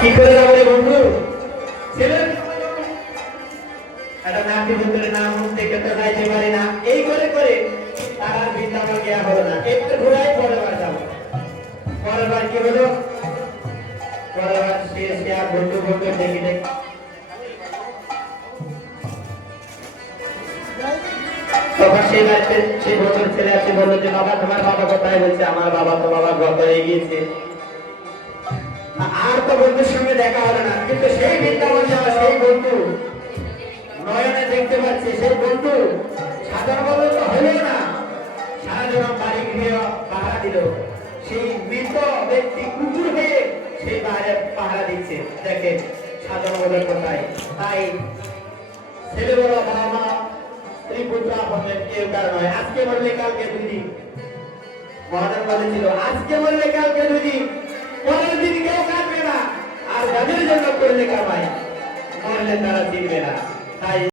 কি করে যাবে বন্ধু? ছেলে একটা নাতি ভিতরে নাম থেকে তো যাইতে পারি না, এই করে করে তারা বৃন্দাবন গিয়া হলো না। একটু ঘুরাই পরের বার যাবো। পরের বার কি হলো? পরের বার সে আর বন্ধু বন্ধু দেখি দেখি তখন সেই বাড়িতে সেই বছর ছেলে আছে বললো যে বাবা তোমার বাবা কোথায়? বলছে আমার বাবা তো বাবা গত হয়ে গিয়েছে। আর তো বন্ধুর সঙ্গে দেখা হলো না, কিন্তু সেই বৃন্দাবন যাওয়া সেই বন্ধু নয়নে দেখতে পাচ্ছে, সেই বন্ধু সাধারণ বলে তো হলো না, সারা জীবন বাড়ি গৃহ পাহারা দিল। সেই মৃত ব্যক্তি কুকুর হয়ে সেই বাইরে পাহারা দিচ্ছে। দেখেন সাধারণ বলে কোথায়। তাই ছেলে বলো বাবা মা স্ত্রী পুত্র আপনের কেউ কার নয়। আজকে বললে কালকে দুই দিন। মহাজন বলেছিল আজকে বললে কালকে দুই দিন, পরের দিন কেউ কাটবে না। আর যাদের জন্য করলে কামাই, মরলে তারা চিনবে না। তাই